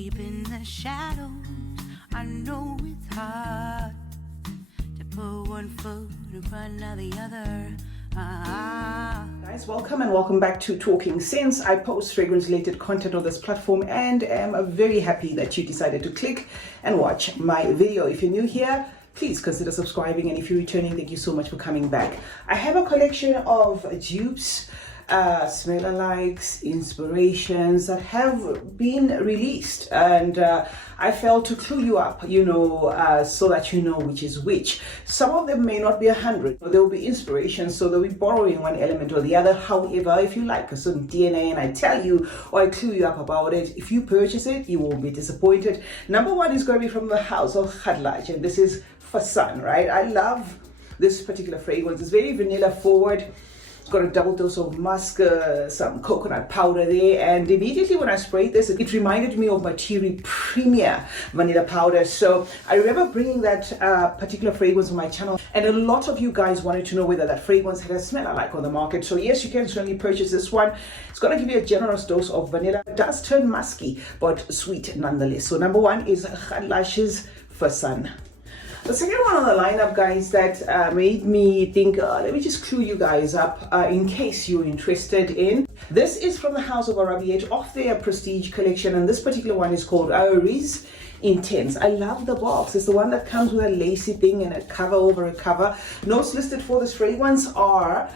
Deep in the shadows, I know it's hard to put one foot in front of the other. Guys, welcome and welcome back to Talking Sense. I post fragrance related content on this platform and am very happy that you decided to click and watch my video. If you're new here, please consider subscribing, and if you're returning, thank you so much for coming back. I have a collection of dupes, smell-alikes, inspirations that have been released, and I felt to clue you up, so that you know which is which. Some of them may not be 100, there will be inspirations, so they'll be borrowing one element or the other. However, if you like a certain DNA and I tell you or I clue you up about it, if you purchase it, you won't be disappointed. Number one is going to be from the house of Khadlaj, and this is Fursan, right? I love this particular fragrance. It's very vanilla forward. Got a double dose of musk, some coconut powder there, and immediately when I sprayed this, it reminded me of my Thierry Premier vanilla powder. So I remember bringing that particular fragrance on my channel, and a lot of you guys wanted to know whether that fragrance had a smell alike on the market. So yes, you can certainly purchase this one. It's going to give you a generous dose of vanilla. It does turn musky, but sweet nonetheless. So number one is Khadlaj's Fursan. The second one on the lineup, guys, that made me think, let me just clue you guys up in case you're interested in. This is from the house of Arabiyat of their Prestige collection, and this particular one is called Aromas Intense. I love the box. It's the one that comes with a lacy thing and a cover over a cover. Notes listed for this fragrance are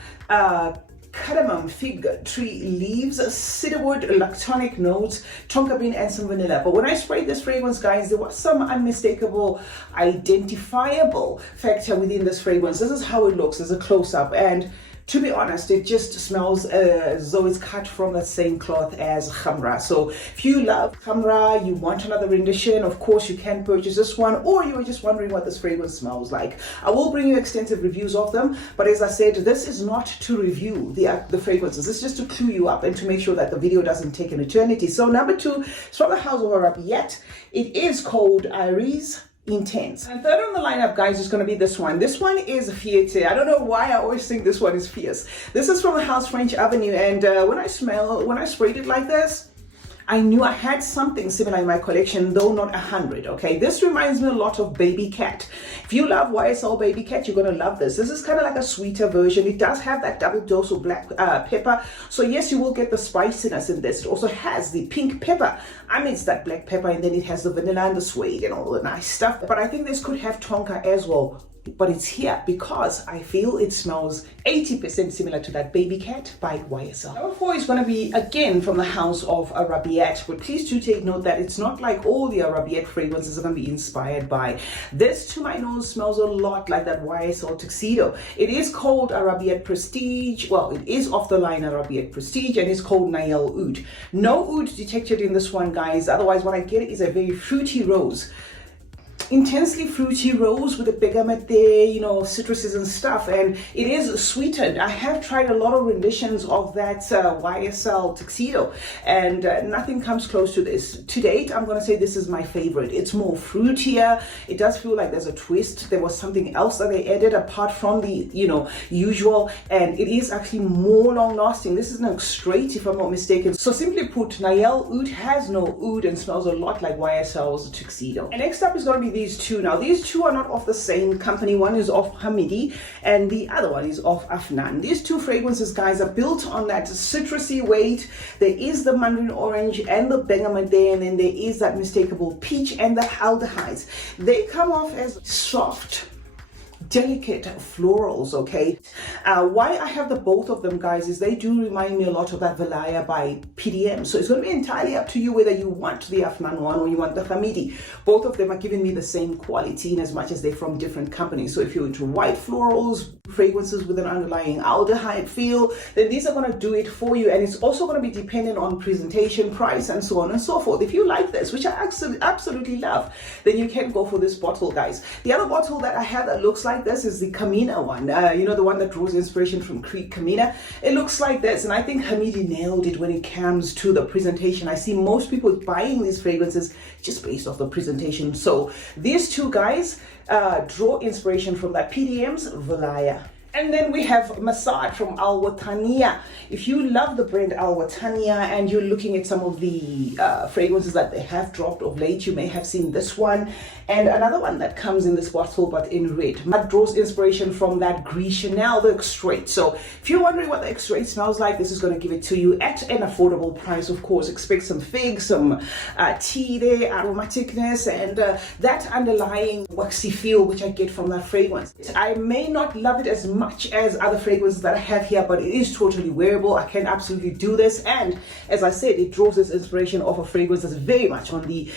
cardamom, fig tree leaves, cedarwood, lactonic notes, tonka bean, and some vanilla. But when I sprayed this fragrance, guys, there was some unmistakable, identifiable factor within this fragrance. This is how it looks as a close-up, and to be honest, it just smells as though it's cut from the same cloth as Khamra. So if you love Khamra, you want another rendition, of course you can purchase this one, or you were just wondering what this fragrance smells like. I will bring you extensive reviews of them, but as I said, this is not to review the fragrances. This is just to clue you up and to make sure that the video doesn't take an eternity. So number two is from the house of Arabiyat. It is called Aromas Intense. And third on the lineup, guys, is going to be this one. This one is Fierce. I don't know why I always think this one is fierce. This is from the house French Avenue, and when I sprayed it like this, I knew I had something similar in my collection, though not 100, okay? This reminds me a lot of Baby Cat. If you love YSL Baby Cat, you're going to love this. This is kind of like a sweeter version. It does have that double dose of black pepper. So yes, you will get the spiciness in this. It also has the pink pepper amidst that black pepper, and then it has the vanilla and the suede and all the nice stuff. But I think this could have tonka as well. But it's here because I feel it smells 80% similar to that Baby Cat by YSL. Number four is going to be again from the house of Arabiyat, but please do take note that it's not like all the Arabiyat fragrances are going to be inspired by. This, to my nose, smells a lot like that YSL tuxedo. It is called Arabiyat Prestige. Well, it is off the line Arabiyat Prestige, and it's called Nyla Oud. No oud detected in this one, guys. Otherwise, what I get is a very fruity rose. Intensely fruity rose with a bergamot there, citruses and stuff, and it is sweetened. I have tried a lot of renditions of that YSL tuxedo, and nothing comes close to this. To date, I'm going to say this is my favorite. It's more fruitier. It does feel like there's a twist. There was something else that they added apart from the, usual, and it is actually more long lasting. This is no straight, if I'm not mistaken. So simply put, Nyla Oud has no oud and smells a lot like YSL's tuxedo. And next up is going to be these two. Now these two are not of the same company. One is of Hamidi and the other one is of Afnan. These two fragrances, guys, are built on that citrusy weight. There is the mandarin orange and the bergamot there, and then there is that mistakable peach and the aldehydes. They come off as soft, delicate florals, okay? Why I have the both of them, guys, is they do remind me a lot of that Valaya by PDM. So it's going to be entirely up to you whether you want the Afnan one or you want the Hamidi. Both of them are giving me the same quality in as much as they're from different companies. So if you're into white florals, fragrances with an underlying aldehyde feel, then these are going to do it for you. And it's also going to be dependent on presentation, price, and so on and so forth. If you like this, which I absolutely love, then you can go for this bottle, guys. The other bottle that I have that looks like this is the Camina one, the one that draws inspiration from Creek Camina. It looks like this, and I think Hamidi nailed it when it comes to the presentation. I see most people buying these fragrances just based off the presentation. So these two guys draw inspiration from that PDM's Valaya. And then we have Massad from Al Watania. If you love the brand Al Watania and you're looking at some of the fragrances that they have dropped of late, you may have seen this one and another one that comes in this bottle but in red. That draws inspiration from that Gris Chanel, the Extrait. So if you're wondering what the Extrait smells like, this is going to give it to you at an affordable price. Of course, expect some figs, some tea there, aromaticness, and that underlying waxy feel which I get from that fragrance. I may not love it as much as other fragrances that I have here, but it is totally wearable. I can absolutely do this, and as I said, it draws this inspiration of a fragrance that's very much on the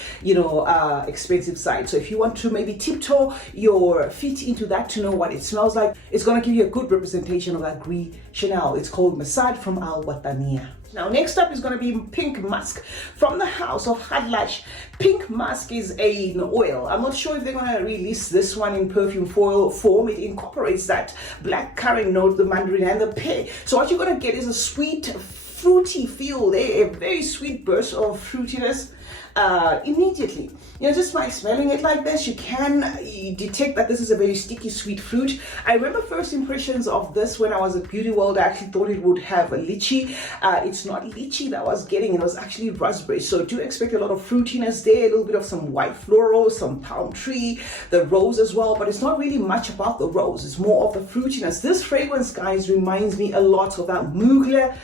expensive side. So if you want to maybe tiptoe your feet into that to know what it smells like, it's going to give you a good representation of that Gris Chanel. It's called Massad from Al Watania. Now next up is going to be Pink Musk from the house of Hadlash. Pink Musk is an oil. I'm not sure if they're going to release this one in perfume foil form. It incorporates that black currant note, the mandarin and the pear. So what you're going to get is a sweet, fruity feel there, a very sweet burst of fruitiness immediately. Just by smelling it like this, you can detect that this is a very sticky sweet fruit. I remember first impressions of this when I was at Beauty World. I actually thought it would have a lychee. It's not lychee that I was getting, it was actually raspberry. So do expect a lot of fruitiness there, a little bit of some white floral, some palm tree, the rose as well, but it's not really much about the rose. It's more of the fruitiness. This fragrance, guys, reminds me a lot of that Mugler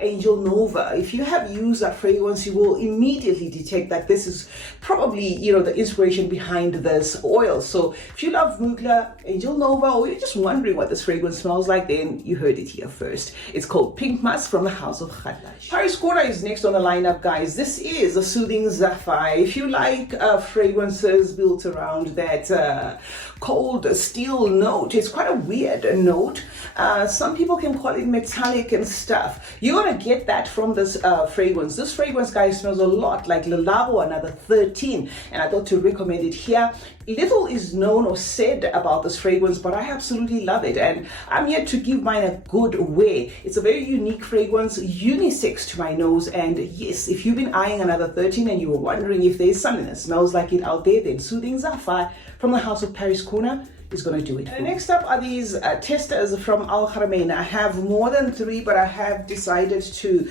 Angel Nova. If you have used that fragrance, you will immediately detect that this is probably the inspiration behind this oil. So if you love Mugler Angel Nova, or you're just wondering what this fragrance smells like, then you heard it here first. It's called Pink Musk from the house of Hadlash. Paris Cora is next on the lineup, guys. This is a soothing Zephyr. If you like fragrances built around that cold steel note, it's quite a weird note. Some people can call it metallic and stuff. You're gonna get that from this fragrance. This fragrance, guys, smells a lot like Le Labo, another 13, and I thought to recommend it here. Little is known or said about this fragrance, but I absolutely love it, and I'm here to give mine a good wear. It's a very unique fragrance, unisex to my nose, and yes, if you've been eyeing another 13 and you were wondering if there's something that smells like it out there, then Soothing Zephyr from the house of Paris Corner is going to do it. Next up are these testers from Al Haramain. I have more than 3, but I have decided to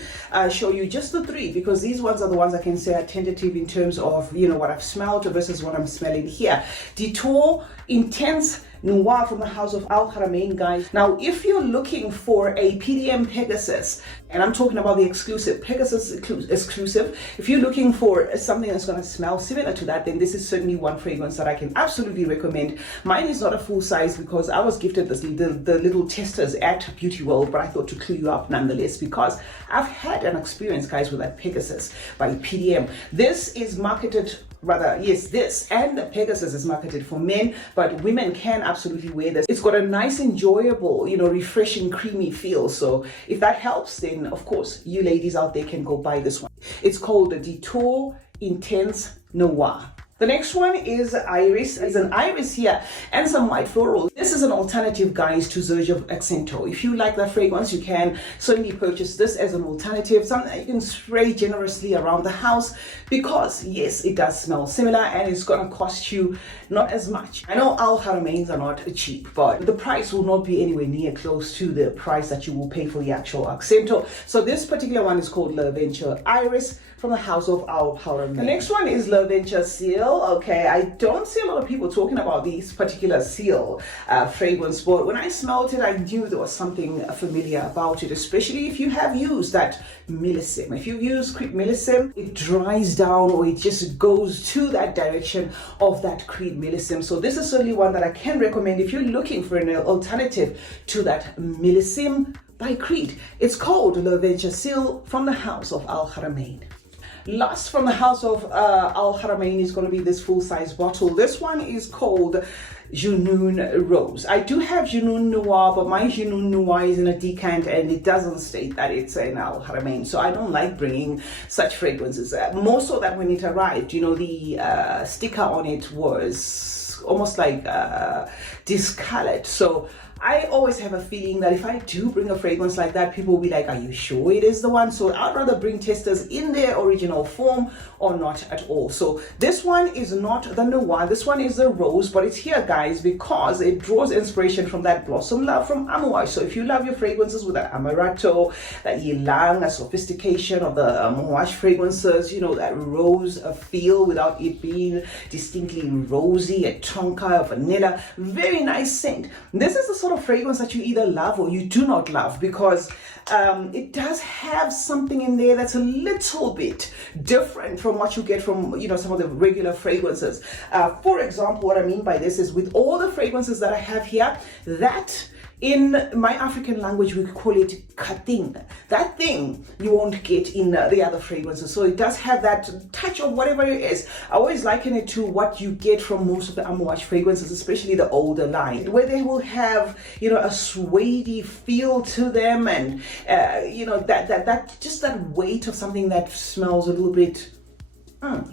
show you just the 3 because these ones are the ones I can say are tentative in terms of what I've smelled versus what I'm smelling here. Detour Intense Noir from the house of Al Haramain, guys. Now, if you're looking for a PDM Pegasus, and I'm talking about the exclusive, Pegasus exclusive, if you're looking for something that's going to smell similar to that, then this is certainly one fragrance that I can absolutely recommend. Mine is not a full size because I was gifted the little testers at Beauty World, but I thought to clue you up nonetheless because I've had an experience, guys, with that Pegasus by PDM. This is marketed this and the Pegasus is marketed for men, but women can absolutely wear this. It's got a nice, enjoyable, refreshing, creamy feel. So if that helps, then of course you ladies out there can go buy this one. It's called the Detour Intense Noir. The next one is Iris. There's an iris here and some white floral. This is an alternative, guys, to Zurge of Accento. If you like that fragrance, you can certainly purchase this as an alternative, something that you can spray generously around the house because, yes, it does smell similar and it's going to cost you not as much. I know Al Haramains are not cheap, but the price will not be anywhere near close to the price that you will pay for the actual Accento. So this particular one is called La Venture Iris from the house of Al Haramain. The next one is La Venture Seal. Okay, I don't see a lot of people talking about this particular seal fragrance, but when I smelled it, I knew there was something familiar about it, especially if you have used that millésime. If you use crepe millésime, it dries down or it just goes to that direction of that crepe millésime. So this is certainly one that I can recommend if you're looking for an alternative to that millésime by Creed. It's called La Venture Seal from the house of Al Haramain. Last from the house of Al Haramain is going to be this full-size bottle. This one is called Junoon Rose. I do have Junoon Noir, but my Junoon Noir is in a decant and it doesn't state that it's an Al Haramain. So I don't like bringing such fragrances. More so that when it arrived, the sticker on it was almost like discolored. So I always have a feeling that if I do bring a fragrance like that, people will be like, are you sure it is the one? So I'd rather bring Testers in their original form or not at all. So this one is not the Noir, this one is the Rose, but it's here, guys, because it draws inspiration from that Blossom Love from Amarat. So if you love your fragrances with that Amarato, that Ylang, a sophistication of the Mouage fragrances, you know, that rose feel without it being distinctly rosy, a tonka of vanilla, very nice scent. This is the sort of fragrance that you either love or you do not love, because it does have something in there that's a little bit different from what you get from, you know, some of the regular fragrances. For example, what I mean by this is, with all the fragrances that I have here, that in my African language we call it kating. That thing you won't get in the other fragrances. So it does have that touch of whatever it is. I always liken it to what you get from most of the Amouage fragrances, especially the older line, where they will have, you know, a suede feel to them, and you know, that just that weight of something that smells a little bit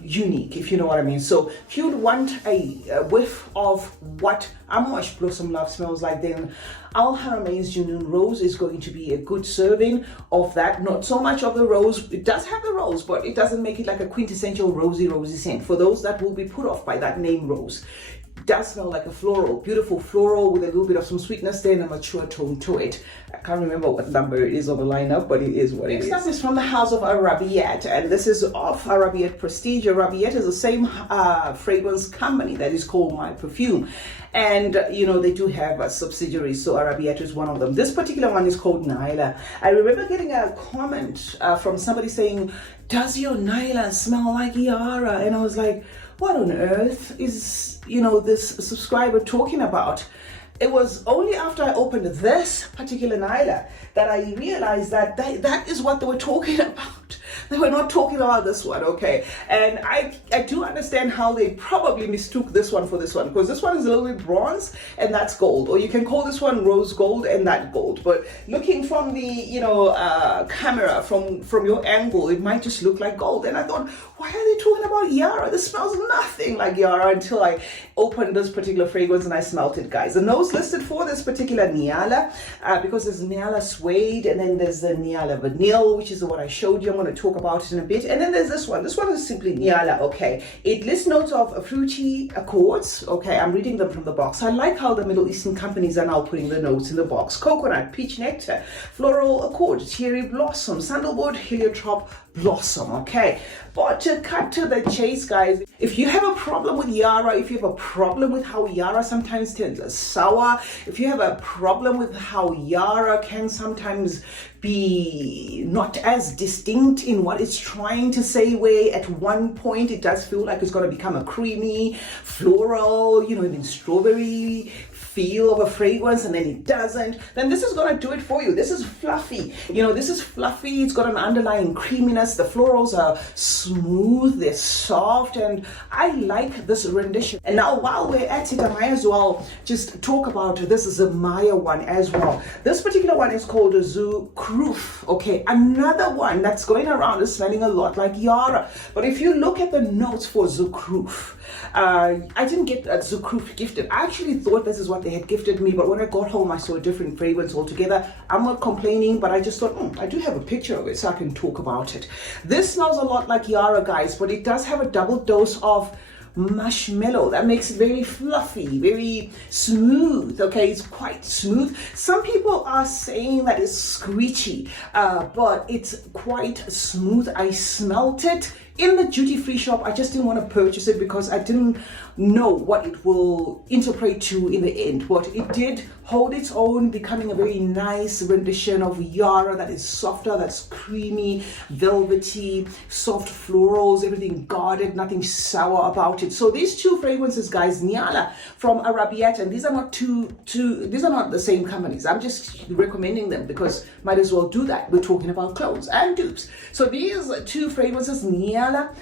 unique, if you know what I mean. So if you'd want a whiff of what Amouage Blossom Love smells like, then Al Haramain's Junoon Rose is going to be a good serving of that. Not so much of the rose. It does have the rose, but it doesn't make it like a quintessential rosy scent. For those that will be put off by that name Rose, it does smell like a floral, beautiful floral with a little bit of some sweetness there and a mature tone to it. I can't remember what number it is on the lineup, but it is what it is. Next up is from the house of Arabiyat, and this is of Arabiyat Prestige. Arabiyat is the same fragrance company that is called My Perfume. And, you know, they do have subsidiaries, so Arabiyat is one of them. This particular one is called Nyla. I remember getting a comment from somebody saying, does your Nyla smell like Yara? And I was like, what on earth is, you know, this subscriber talking about? It was only after I opened this particular Nyla that I realized that that is what they were talking about. They were not talking about this one, okay? And I do understand how they probably mistook this one for this one, because this one is a little bit bronze and that's gold, or you can call this one rose gold and that gold. But looking from the, you know, camera, from your angle, it might just look like gold. And I thought, why are they talking about Yara? This smells nothing like Yara, until I opened this particular fragrance and I smelled it, guys. The nose listed for this particular Nyla, because there's Nyla Suede, and then there's the Nyla Vanil, which is the one I showed you. I'm going to talk about it in a bit. And then there's this one. This one is simply Nyla, okay? It lists notes of fruity accords, okay? I'm reading them from the box. I like how the Middle Eastern companies are now putting the notes in the box. Coconut, peach nectar, floral accord, cherry blossom, sandalwood, heliotrope blossom, okay? But to cut to the chase, guys, if you have a problem with Yara, if you have a problem with how Yara sometimes turns sour, if you have a problem with how Yara can sometimes be not as distinct in what it's trying to say, where at one point it does feel like it's going to become a creamy floral, you know, and then strawberry feel of a fragrance, and then it doesn't, then this is going to do it for you. This is fluffy, you know, this is fluffy. It's got an underlying creaminess. The florals are smooth, they're soft, and I like this rendition. And now while we're at it, I might as well just talk about this Zimaya one as well. This particular one is called Zukhruf, okay? Another one that's going around is smelling a lot like Yara. But if you look at the notes for Zukhruf, I didn't get Zukhruf gifted. I actually thought this is what they had gifted me, but when I got home I saw a different fragrance altogether. I'm not complaining, but I just thought, I do have a picture of it so I can talk about it. This smells a lot like Yara, guys, but it does have a double dose of marshmallow that makes it very fluffy, very smooth, okay? It's quite smooth. Some people are saying that it's screechy, but it's quite smooth. I smelt it in the duty-free shop. I just didn't want to purchase it because I didn't know what it will interpret to in the end, but it did hold its own, becoming a very nice rendition of Yara that is softer, that's creamy, velvety, soft florals, everything guarded, nothing sour about it. So these two fragrances, guys, Nyla from Arabiyat, and these are not these are not the same companies. I'm just recommending them because might as well do that. We're talking about clones and dupes. So these two fragrances, Nyla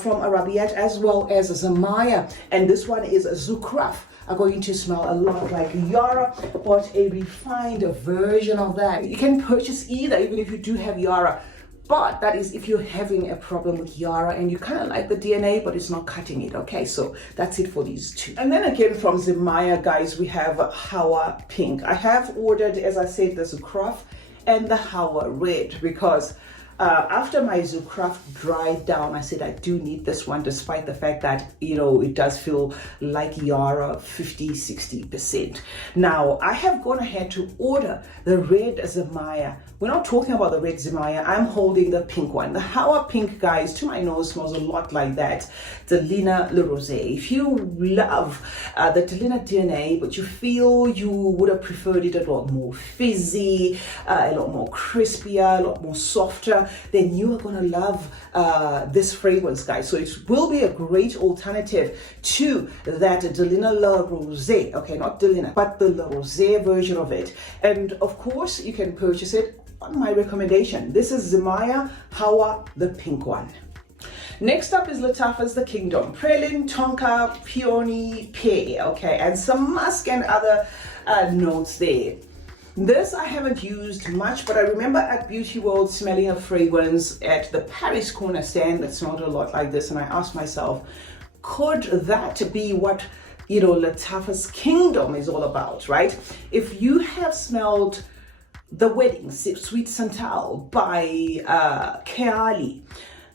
from Arabiyat, as well as Zimaya, and this one is Zukhruf, are going to smell a lot like Yara, but a refined version of that. You can purchase either, even if you do have Yara. But that is if you're having a problem with Yara and you kind of like the DNA, but it's not cutting it. Okay, so that's it for these two. And then again from Zimaya, guys, we have Hawwa Pink. I have ordered, as I said, the Zukhruf and the Hawwa Red because after my Zukhruf dried down, I said I do need this one, despite the fact that, you know, it does feel like Yara 50-60%. Now, I have gone ahead to order the red Zimaya. We're not talking about the red Zimaya. I'm holding the pink one. The Hawwa Pink, guys, to my nose smells a lot like that. The Nyla Rose. If you love the Nyla DNA, but you feel you would have preferred it a lot more fizzy, a lot more crispier, a lot more softer, then you are going to love this fragrance, guys. So it will be a great alternative to that Nyla Rose. Okay, not Nyla, but the Rose version of it. And of course, you can purchase it on my recommendation. This is Zimaya Hawwa, the pink one. Next up is Lattafa's The Kingdom. Praline, Tonka, Peony, Pear, okay, and some musk and other notes there. This I haven't used much, but I remember at Beauty World smelling a fragrance at the Paris corner stand that smelled a lot like this, and I asked myself, could that be what, you know, Lattafa's Kingdom is all about, right? If you have smelled The Wedding, Sweet Santal by Keali,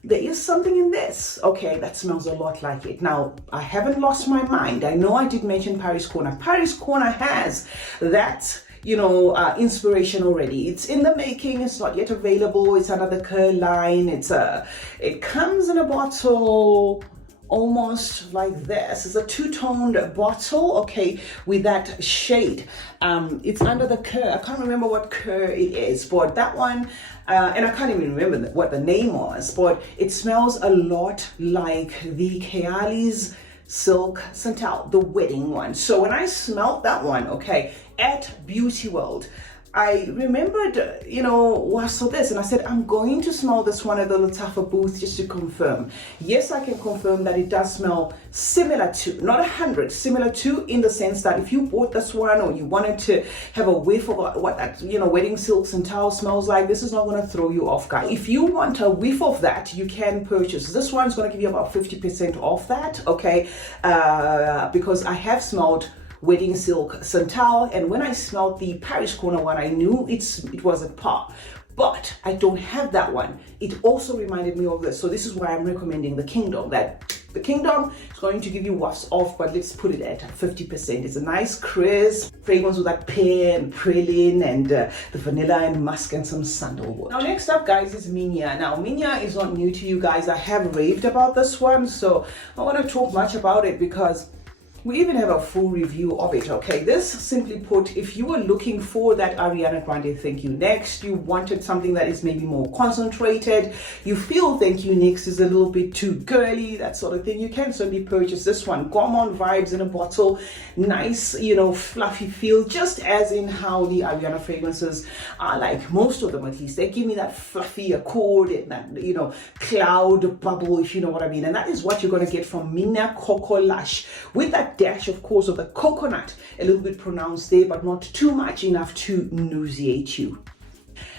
there is something in this, okay, that smells a lot like it. Now, I haven't lost my mind. I know I did mention Paris Corner. Paris Corner has that, you know, inspiration already. It's in the making. It's not yet available. It's under the Kerr line. It comes in a bottle almost like this. It's a two-toned bottle, okay, with that shade. It's under the Kerr. I can't remember what Kerr it is, but that one, and I can't even remember what the name was, but it smells a lot like the Keali's Silk Santal, the wedding one. So when I smelled that one, okay, at Beauty World, I remembered, you know, what's so this? And I said, I'm going to smell this one at the Lattafa booth just to confirm. Yes, I can confirm that it does smell similar to, not 100, similar to, in the sense that if you bought this one or you wanted to have a whiff of what that, you know, wedding silks and towel smells like, this is not going to throw you off, guys. If you want a whiff of that, you can purchase. This one's going to give you about 50% off that, okay? Because I have smelled Wedding Silk Santal, and when I smelled the Paris Corner one, I knew it was at par. But I don't have that one. It also reminded me of this, so this is why I'm recommending the Kingdom. That the Kingdom is going to give you wafts off, but let's put it at 50%. It's a nice crisp fragrance with that pear and praline and the vanilla and musk and some sandalwood. Now next up, guys, is Minia. Now Minia is not new to you guys. I have raved about this one, so I don't want to talk much about it because we even have a full review of it, okay? This, simply put, if you were looking for that Ariana Grande Thank You Next, you wanted something that is maybe more concentrated, you feel Thank You Next is a little bit too girly, that sort of thing, you can certainly purchase this one. Gourmand vibes in a bottle, nice, you know, fluffy feel, just as in how the Ariana fragrances are like, most of them at least. They give me that fluffy accord and that, you know, cloud bubble, if you know what I mean. And that is what you're going to get from Mina Coco Lush, with that dash, of course, of the coconut, a little bit pronounced there, but not too much enough to nauseate you.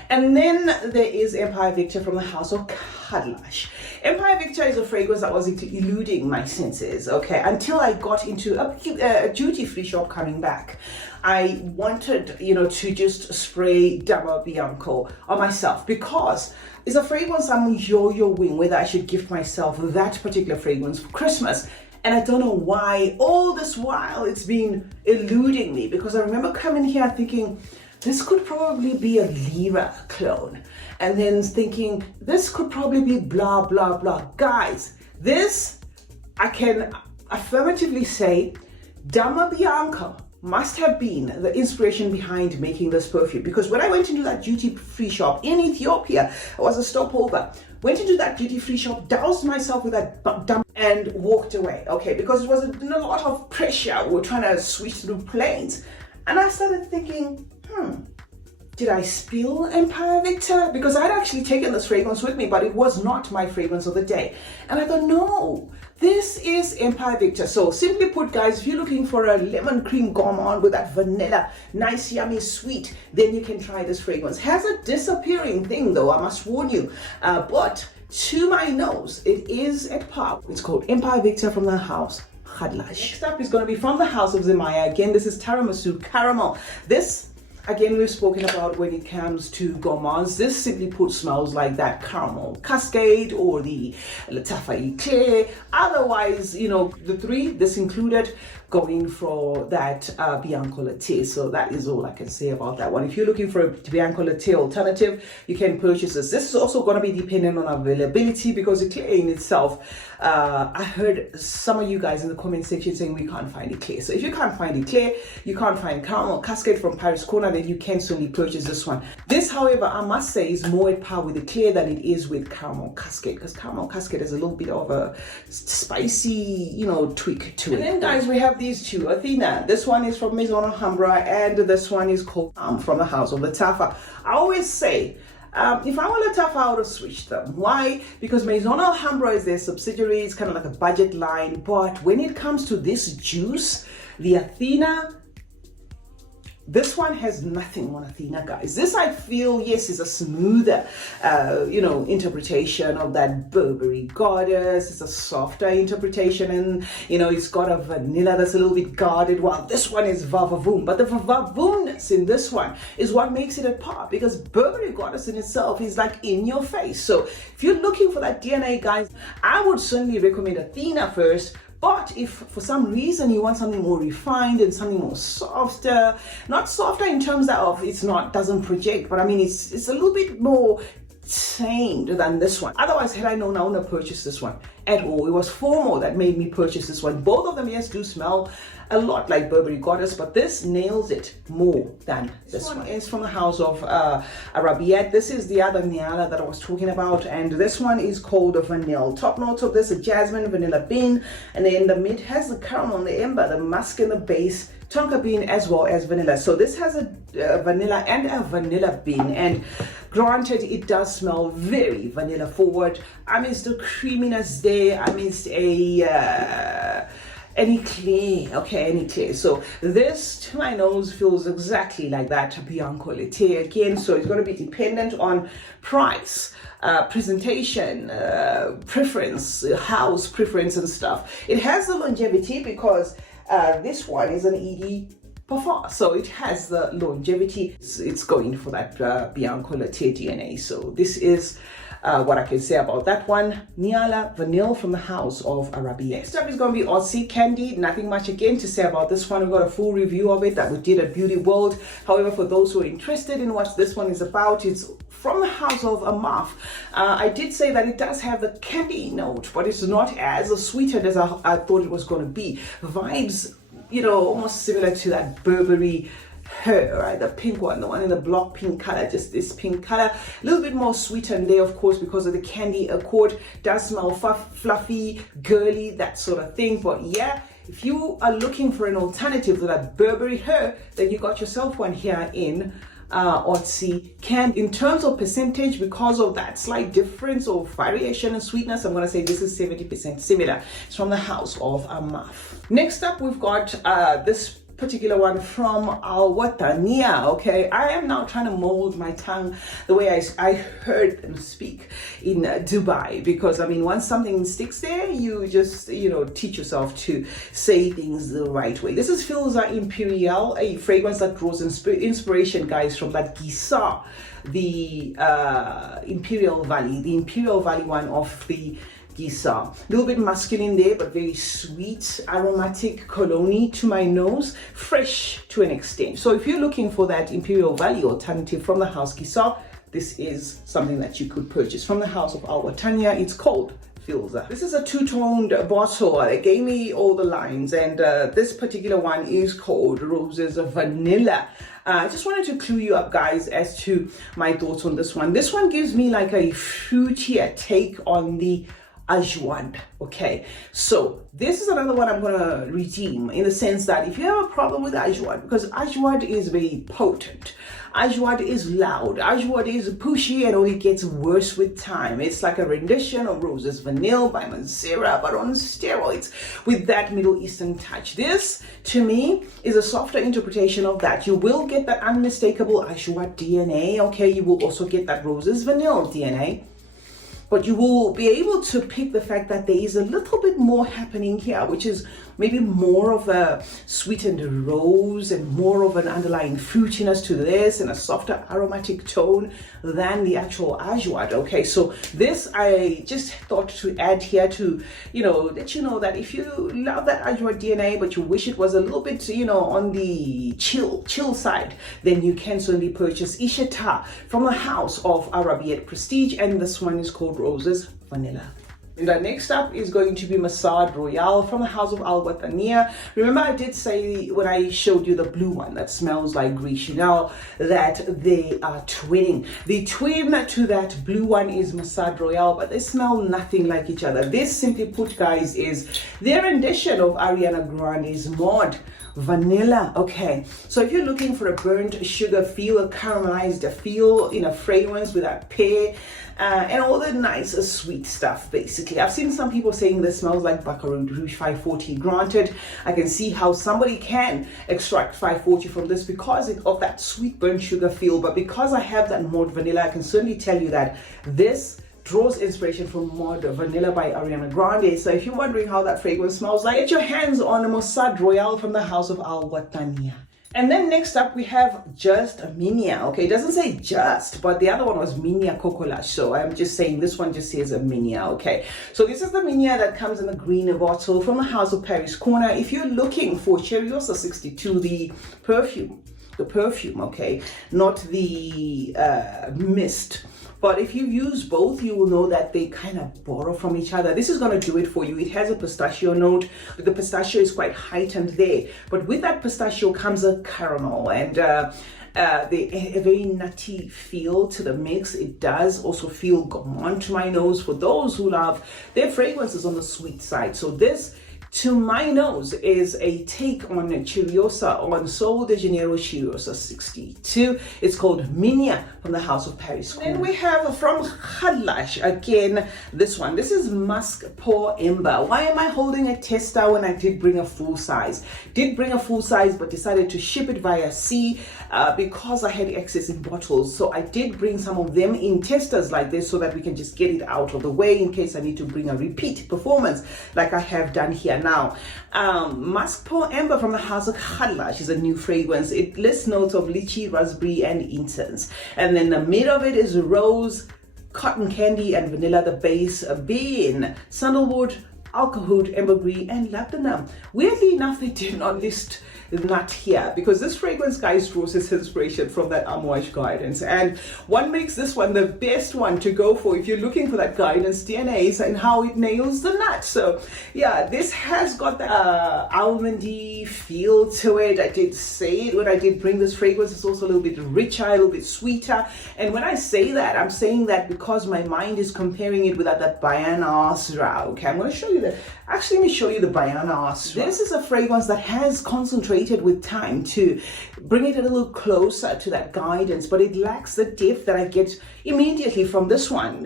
And then there is Empire Victor from the house of Kadlash. Empire Victor is a fragrance that was eluding my senses, okay, until I got into a duty-free shop coming back. I wanted, you know, to just spray Dama Bianco on myself because it's a fragrance I'm yo-yoing whether I should gift myself that particular fragrance for Christmas. And I don't know why all this while it's been eluding me, because I remember coming here thinking this could probably be a Lyra clone, and then thinking this could probably be blah blah blah. Guys, this, I can affirmatively say Dama Bianco must have been the inspiration behind making this perfume, because when I went into that duty-free shop in Ethiopia, it was a stopover, went into that duty-free shop, doused myself with that dump and walked away, okay, because it was a lot of pressure. We were trying to switch through planes, and I started thinking, Did I spill Empire Victor? Because I'd actually taken this fragrance with me, but it was not my fragrance of the day. And I thought, no, this is Empire Victor. So simply put, guys, if you're looking for a lemon cream gourmand with that vanilla, nice, yummy, sweet, then you can try this fragrance. Has a disappearing thing though, I must warn you. But to my nose, it is at par. It's called Empire Victor from the house Khadlash. Next up is going to be from the house of Zimaya. Again, this is Tiramisu Caramel. This, again, we've spoken about when it comes to gourmands. This simply put smells like that caramel cascade or the Latafa Eclair. Otherwise, you know, the three, this included, going for that Bianco Latte. So that is all I can say about that one. If you're looking for a Bianco Latte alternative, you can purchase this. This is also going to be dependent on availability because Eclair in itself, I heard some of you guys in the comment section saying we can't find Eclair. So if you can't find Eclair, you can't find Caramel Cascade from Paris Corner, then you can certainly purchase this one. This, however, I must say is more at par with Eclair than it is with Caramel Cascade, because Caramel Cascade has a little bit of a spicy, you know, tweak to it. And then, guys, we have these two. Athena, this one is from Maison Alhambra, and this one is called from the house of Latafa. I always say, if I want Latafa, I would have switched them. Why? Because Maison Alhambra is their subsidiary. It's kind of like a budget line. But when it comes to this juice, the Athena, this one has nothing on Athena, guys. This, I feel, yes, is a smoother, you know, interpretation of that Burberry Goddess. It's a softer interpretation, and, you know, it's got a vanilla that's a little bit guarded, while this one is vavavoom. But the vavavoomness in this one is what makes it a par, because Burberry Goddess in itself is like in your face. So if you're looking for that DNA, guys, I would certainly recommend Athena first. But if for some reason you want something more refined and something more softer, not softer in terms of it's not, doesn't project, but I mean, it's a little bit more tamed than this one. Otherwise, had I known, I wouldn't have purchased this one at all. It was FOMO that made me purchase this one. Both of them, yes, do smell a lot like Burberry Goddess, but this nails it more than this one. Is from the house of Arabiyat. This is the other Nyla that I was talking about, and this one is called a Vanil. Top notes of this are jasmine, vanilla bean, and then the mid has the caramel and the amber, the musk in the base, tonka bean, as well as vanilla. So this has a vanilla and a vanilla bean, and granted, it does smell very vanilla forward. Amidst the creaminess there, amidst an eclair, okay, an eclair. So this, to my nose, feels exactly like that Bianco Latte again. So it's going to be dependent on price, presentation, preference, house preference and stuff. It has the longevity because this one is an ED parfum, so it has the longevity. It's going for that Bianco Latte DNA. So this is what I can say about that one. Nyla Vanil from the house of Arabiyat. Next up is going to be Odyssey Candy. Nothing much again to say about this one. We've got a full review of it that we did at Beauty World. However, for those who are interested in what this one is about, it's from the house of Amarat. I did say that it does have the candy note, but it's not as sweetened as I thought it was going to be. Vibes, you know, almost similar to that Burberry Her, right? The pink one, the one in the block pink color, just this pink color. A little bit more sweetened there, of course, because of the candy accord. Does smell fluffy, girly, that sort of thing. But yeah, if you are looking for an alternative to that Burberry Her, then you got yourself one here in Odyssey Candy. In terms of percentage, because of that slight difference or variation in sweetness, I'm going to say this is 70% similar. It's from the house of Amarat. Next up, we've got this particular one from Hawwa. Okay, I am now trying to mold my tongue the way I heard them speak in Dubai, because I mean, once something sticks there, you just, you know, teach yourself to say things the right way. This is Filza Imperial, a fragrance that draws inspiration, guys, from that Gisa, the Imperial Valley one of the Gisa. A little bit masculine there, but very sweet, aromatic cologne to my nose, fresh to an extent. So if you're looking for that Imperial Valley alternative from the house Gisa, this is something that you could purchase from the house of Hawwa. It's called Filza. This is a two-toned bottle. They gave me all the lines, and this particular one is called Roses of Vanilla. I just wanted to clue you up, guys, as to my thoughts on this one. This one gives me like a fruitier take on the Ajwad. Okay, so this is another one I'm gonna redeem, in the sense that if you have a problem with Ajwad, because Ajwad is very potent, Ajwad is loud, Ajwad is pushy, and only gets worse with time. It's like a rendition of Rose's Vanil by Manzera, but on steroids, with that Middle Eastern touch. This, to me, is a softer interpretation of that. You will get that unmistakable Ajwad DNA, okay? You will also get that Rose's Vanil DNA. But you will be able to pick the fact that there is a little bit more happening here, which is maybe more of a sweetened rose and more of an underlying fruitiness to this, and a softer aromatic tone than the actual Ajwad. Okay, so this I just thought to add here to, let you know that if you love that Ajwad DNA, but you wish it was a little bit, on the chill side, then you can certainly purchase Shatar from the house of Arabiyat Prestige, and this one is called Rose's Vanilla. And next up is going to be Massad Royale from the house of Al Wataniya. Remember, I did say when I showed you the blue one that smells like Gris Chanel that they are twinning. The twin to that blue one is Massad Royale, but they smell nothing like each other. This, simply put, guys, is their rendition of Ariana Grande's Mod Vanilla. Okay, so if you're looking for a burnt sugar feel, a caramelized feel in a fragrance with that pear and all the nice sweet stuff, basically. I've seen some people saying this smells like Baccarat Rouge 540. Granted, I can see how somebody can extract 540 from this because of that sweet burnt sugar feel, but because I have that Mod Vanilla, I can certainly tell you that this draws inspiration from Mod Vanilla by Ariana Grande. So if you're wondering how that fragrance smells like, get your hands on a Massad Royale from the house of Al Wataniya. And then next up we have just a Minia. Okay, it doesn't say just, but the other one was Minia Cocolage. So I'm just saying this one just says a Minia. Okay, so this is the Minia that comes in a green bottle from the house of Paris Corner. If you're looking for Cheriosa 62, the perfume, okay, not the mist. But if you use both, you will know that they kind of borrow from each other. This is going to do it for you. It has a pistachio note, but the pistachio is quite heightened there. But with that pistachio comes a caramel and a very nutty feel to the mix. It does also feel gourmand to my nose for those who love their fragrances on the sweet side. So this, to my nose, is a take on Cheriosa, on Sol de Janeiro Cheriosa 62. It's called Minia from the house of Paris. Then we have from Khadlash, again, this one. This is Musk Pour Ember. Why am I holding a tester when I did bring a full size? Did bring a full size, but decided to ship it via sea because I had excess in bottles. So I did bring some of them in testers like this so that we can just get it out of the way in case I need to bring a repeat performance like I have done here now. Musk Pour Ember from the house of Khadlash is a new fragrance. It lists notes of lychee, raspberry, and incense. And then the mid of it is rose, cotton candy, and vanilla. The base being sandalwood, alcohol, ambergris, and labdanum. Weirdly enough, they did not list nut here because this fragrance, guys, draws its inspiration from that Amouage guidance, and one makes this one the best one to go for if you're looking for that guidance DNAs and how it nails the nut. So yeah, this has got the almondy feel to it. I did say it when I did bring this fragrance. It's also a little bit richer, a little bit sweeter, and when I say that, I'm saying that because my mind is comparing it with that Bayana Asra. Okay, I'm going to show you that. Actually, let me show you the Bayana Asra. This is a fragrance that has concentrated with time to bring it a little closer to that guidance, but it lacks the depth that I get immediately from this one.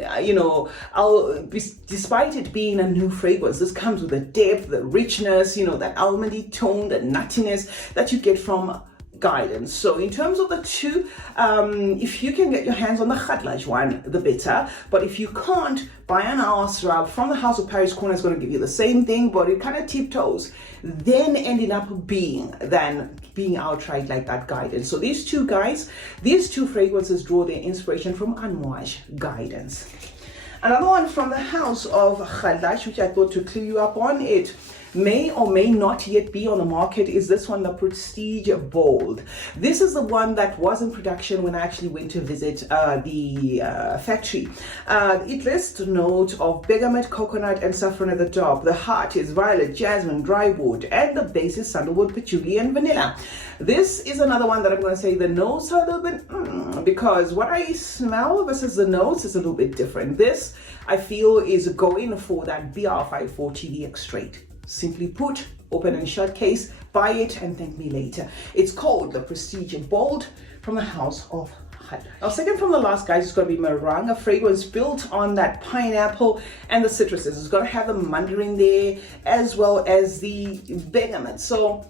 Despite it being a new fragrance, this comes with the depth, the richness, that almondy tone, the nuttiness that you get from guidance. So in terms of the two, if you can get your hands on the Khadlash one, the better. But if you can't, Bayana Asra from the house of Paris Corner is going to give you the same thing, but it kind of tiptoes, then ending up being outright like that guidance. So these two fragrances draw their inspiration from Amouage guidance. Another one from the house of Khadlash, which I thought to clue you up on it. may or may not yet be on the market is this one, the Prestige Bold. This is the one that was in production when I actually went to visit the factory. It lists a note of bergamot, coconut, and saffron at the top. The heart is violet, jasmine, dry wood, and the base is sandalwood, patchouli, and vanilla. This is another one that I'm going to say the notes are a little bit because what I smell versus the notes is a little bit different. This I feel is going for that BR540 the extrait. Simply put, open and shut case, buy it and thank me later. It's called the Prestige Bold from the House of Oud. Now, second from the last, guys, is going to be Mirangue, a fragrance built on that pineapple and the citruses. It's going to have the mandarin there as well as the bergamot. So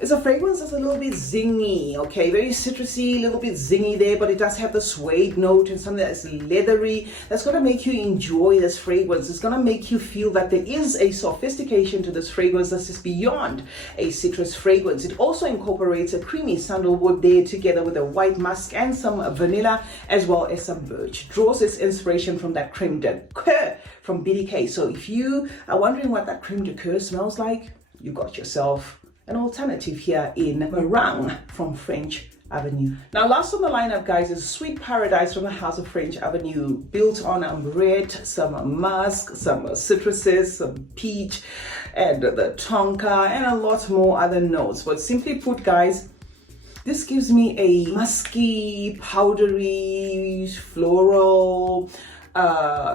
it's a fragrance that's a little bit zingy, okay, very citrusy, a little bit zingy there, but it does have the suede note and something that's leathery. That's going to make you enjoy this fragrance. It's going to make you feel that there is a sophistication to this fragrance that is beyond a citrus fragrance. It also incorporates a creamy sandalwood there together with a white musk and some vanilla as well as some birch. Draws its inspiration from that creme de coeur from BDK. So if you are wondering what that creme de coeur smells like, you got yourself an alternative here in Mirangue from French Avenue. Now, last on the lineup, guys, is Sweet Paradise from the House of French Avenue, built on Amarat, some musk, some citruses, some peach, and the tonka, and a lot more other notes. But simply put, guys, this gives me a musky, powdery, floral,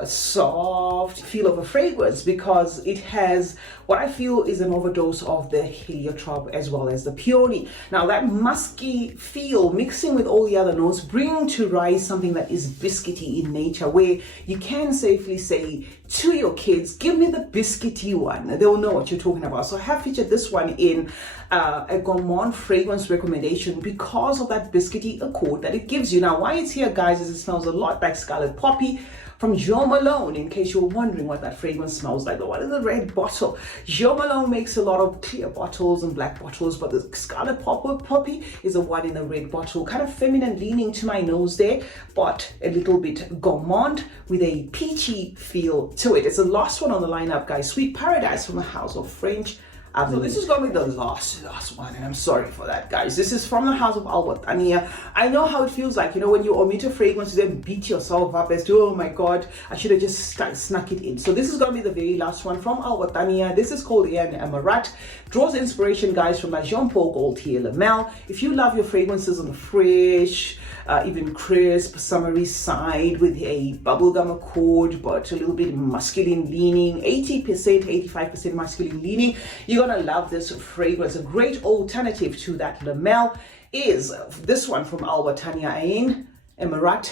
soft feel of a fragrance because it has what I feel is an overdose of the heliotrope as well as the peony. Now, that musky feel mixing with all the other notes bring to rise something that is biscuity in nature, where you can safely say to your kids, give me the biscuity one. They'll know what you're talking about. So I have featured this one in a gourmand fragrance recommendation because of that biscuity accord that it gives you. Now, why it's here, guys, is it smells a lot like Scarlet Poppy from Jo Malone, in case you're wondering what that fragrance smells like. The one in the red bottle. Jo Malone makes a lot of clear bottles and black bottles, but the Scarlet Poppy is the one in the red bottle. Kind of feminine leaning to my nose there, but a little bit gourmand with a peachy feel to it. It's the last one on the lineup, guys. Sweet Paradise from the House of French So this is going to be the last one, and I'm sorry for that, guys. This is from the House of Athena. I know how it feels like, you know, when you omit a fragrance, you then beat yourself up as to, oh my god, I should have just snuck it in. So this is going to be the very last one from Athena. This is called Amarat. Draws inspiration, guys, from my Jean Paul Gaultier Lamel. If you love your fragrances on the fresh, even crisp, summery side with a bubblegum accord, but a little bit masculine leaning, 80%, 85% masculine leaning, you're gonna love this fragrance. A great alternative to that Lamel is this one from Athena, Amarat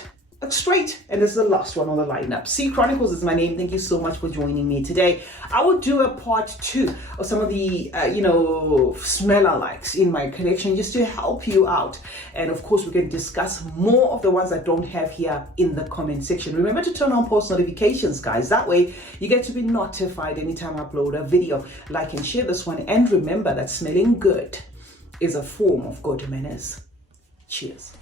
Straight, and this is the last one on the lineup. CeeChronicles is my name. Thank you so much for joining me today. I will do a part 2 of some of the smell likes in my collection, just to help you out, and of course we can discuss more of the ones I don't have here in the comment section. Remember to turn on post notifications, guys. That way you get to be notified anytime I upload a video. Like and share this one, and remember that smelling good is a form of good manners. Cheers.